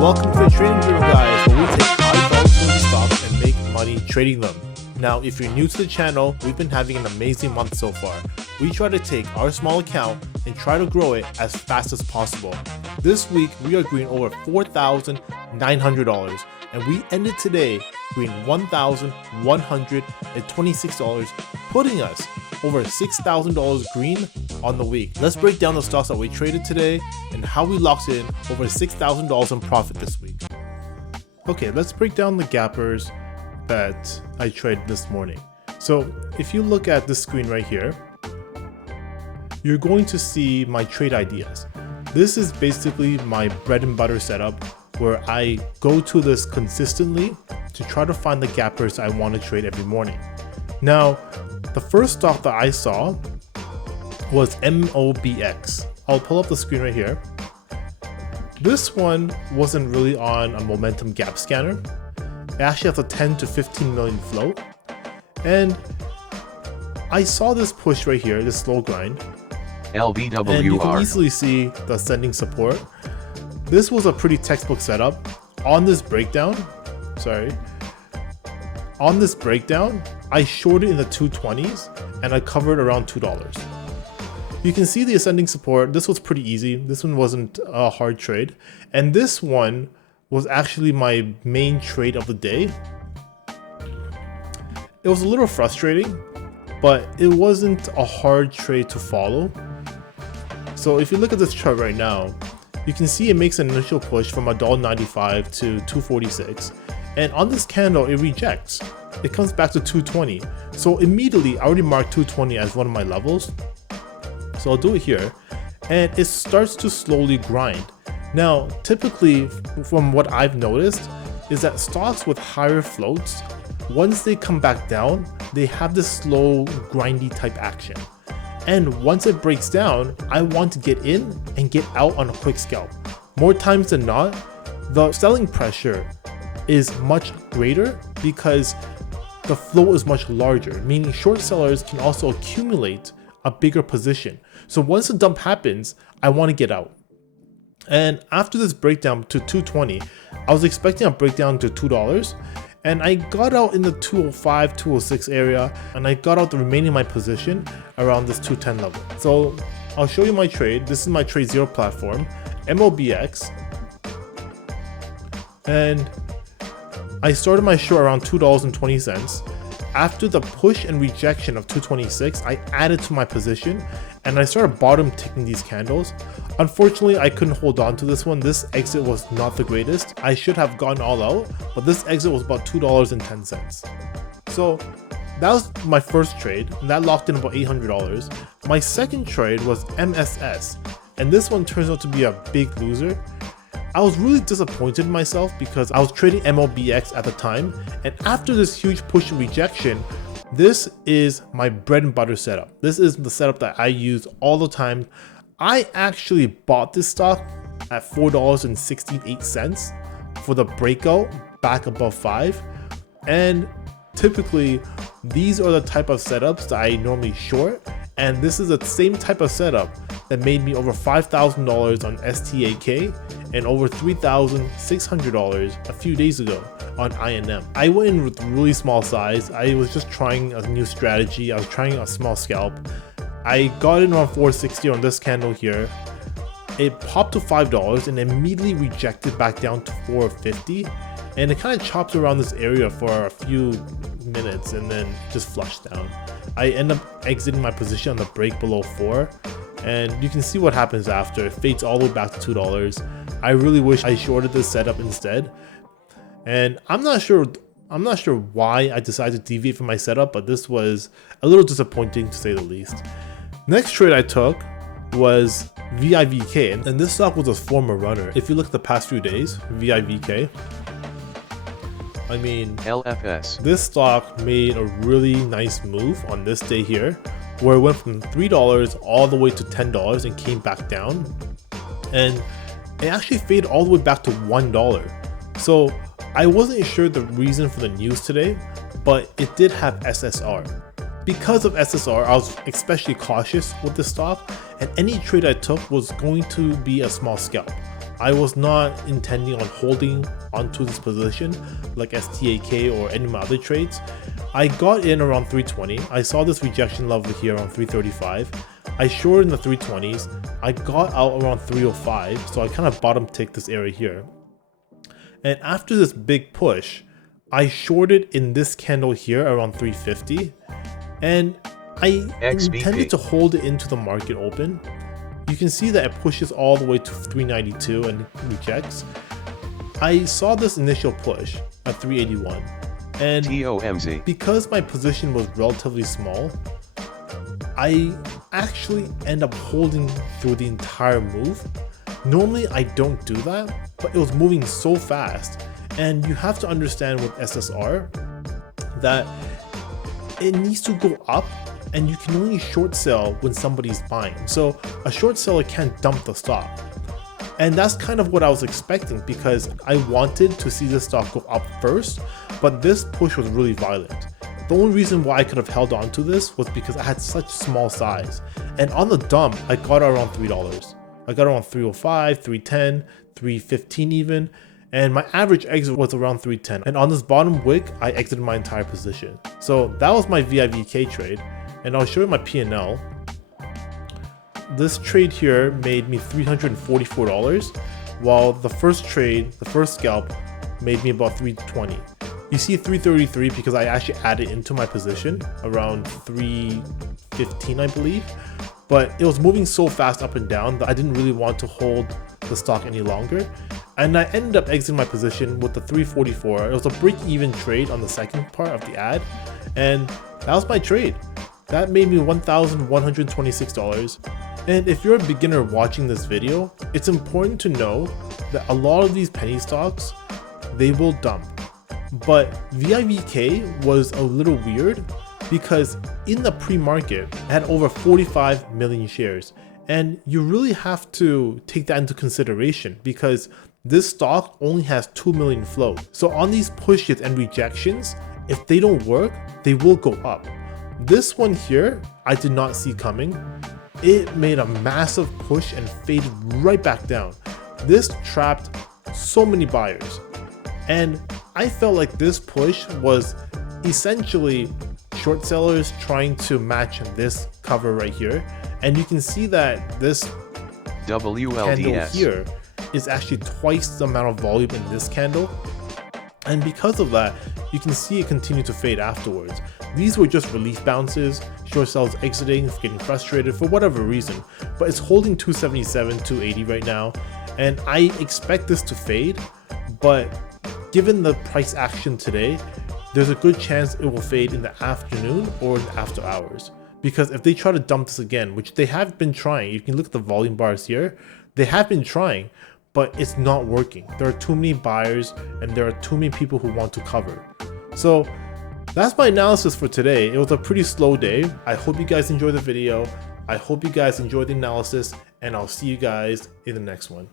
Welcome to the Trading Journal, guys, where we take high volatility stocks and make money trading them. Now, if you're new to the channel, we've been having an amazing month so far. We try to take our small account and try to grow it as fast as possible. This week, we are growing over $4,900, and we ended today growing $1,126, putting us over $6,000 green on the week. Let's break down the stocks that we traded today and how we locked in over $6,000 in profit this week. Okay, let's break down the gappers that I traded this morning. So if you look at this screen right here, you're going to see my trade ideas. This is basically my bread and butter setup where I go to this consistently to try to find the gappers I want to trade every morning. Now, the first stock that I saw was MOBX. I'll pull up the screen right here. This one wasn't really on a momentum gap scanner. It actually has a 10 to 15 million float. And I saw this push right here, this slow grind. LVWR. And you can easily see the ascending support. This was a pretty textbook setup. On this breakdown, I shorted in the 220s and I covered around $2. You can see the ascending support. This was pretty easy. This one wasn't a hard trade. And this one was actually my main trade of the day. It was a little frustrating, but it wasn't a hard trade to follow. So if you look at this chart right now, you can see it makes an initial push from $1.95 to $2.46. And on this candle, it rejects. It comes back to 220. So immediately, I already marked 220 as one of my levels. So I'll do it here. And it starts to slowly grind. Now, typically, from what I've noticed, is that stocks with higher floats, once they come back down, they have this slow, grindy type action. And once it breaks down, I want to get in and get out on a quick scalp. More times than not, the selling pressure is much greater because the flow is much larger, meaning short sellers can also accumulate a bigger position. So once the dump happens, I want to get out. And after this breakdown to 220, I was expecting a breakdown to $2, and I got out in the 205, 206 area, and I got out the remaining of my position around this 210 level. So I'll show you my trade. This is my Trade Zero platform, MOBX. And I started my short around $2.20. After the push and rejection of 226, I added to my position and I started bottom ticking these candles. Unfortunately, I couldn't hold on to this one. This exit was not the greatest. I should have gone all out, but this exit was about $2.10. So that was my first trade, and that locked in about $800. My second trade was MSS, and this one turns out to be a big loser. I was really disappointed in myself because I was trading MOBX at the time, and after this huge push and rejection, this is my bread and butter setup. This is the setup that I use all the time. I actually bought this stock at $4.68 for the breakout back above 5, and typically these are the type of setups that I normally short, and this is the same type of setup that made me over $5,000 on STAK and over $3,600 a few days ago on INM. I went in with really small size. I was just trying a new strategy. I was trying a small scalp. I got in on 460 on this candle here. It popped to $5 and immediately rejected back down to 450. And it kind of chopped around this area for a few minutes and then just flushed down. I end up exiting my position on the break below 4. And you can see what happens after. It fades all the way back to $2. I really wish I shorted this setup instead. And I'm not sure why I decided to deviate from my setup, but this was a little disappointing to say the least. Next trade I took was VIVK, and this stock was a former runner. If you look at the past few days, VIVK, I mean, LFS. This stock made a really nice move on this day here, where it went from $3 all the way to $10 and came back down, and it actually faded all the way back to $1. So I wasn't sure the reason for the news today, but it did have SSR. Because of SSR, I was especially cautious with this stock, and any trade I took was going to be a small scalp. I was not intending on holding onto this position like STAK or any of my other trades. I got in around 320. I saw this rejection level here around 335. I shorted in the 320s. I got out around 305, so I kind of bottom ticked this area here. And after this big push, I shorted in this candle here around 350, and I intended to hold it into the market open. You can see that it pushes all the way to 392 and rejects. I saw this initial push at 381, and because my position was relatively small, I actually end up holding through the entire move. Normally I don't do that, but it was moving so fast, and you have to understand with SSR that it needs to go up, and you can only short sell when somebody's buying. So a short seller can't dump the stock. And that's kind of what I was expecting, because I wanted to see the stock go up first, but this push was really violent. The only reason why I could have held on to this was because I had such small size. And on the dump, I got around $3. I got around 305, 310, 315 even. And my average exit was around 310. And on this bottom wick, I exited my entire position. So that was my VIVK trade. And I'll show you my P&L. This trade here made me $344, while the first trade, the first scalp, made me about $320. You see 333 because I actually added into my position around 315, I believe. But it was moving so fast up and down that I didn't really want to hold the stock any longer. And I ended up exiting my position with the 344. It was a break-even trade on the second part of the ad. And that was my trade. That made me $1,126. And if you're a beginner watching this video, it's important to know that a lot of these penny stocks, they will dump. But VIVK was a little weird because in the pre-market, it had over 45 million shares. And you really have to take that into consideration because this stock only has 2 million float. So on these pushes and rejections, if they don't work, they will go up. This one here, I did not see coming. It made a massive push and faded right back down. This trapped so many buyers. And I felt like this push was essentially short sellers trying to match this cover right here. And you can see that this candle here is actually twice the amount of volume in this candle. And because of that, you can see it continue to fade afterwards. These were just relief bounces, short sellers exiting, getting frustrated for whatever reason, but it's holding 277, 280 right now. And I expect this to fade, but given the price action today, there's a good chance it will fade in the afternoon or in the after hours. Because if they try to dump this again, which they have been trying, you can look at the volume bars here, they have been trying, but it's not working. There are too many buyers and there are too many people who want to cover. So that's my analysis for today. It was a pretty slow day. I hope you guys enjoyed the video. I hope you guys enjoyed the analysis, and I'll see you guys in the next one.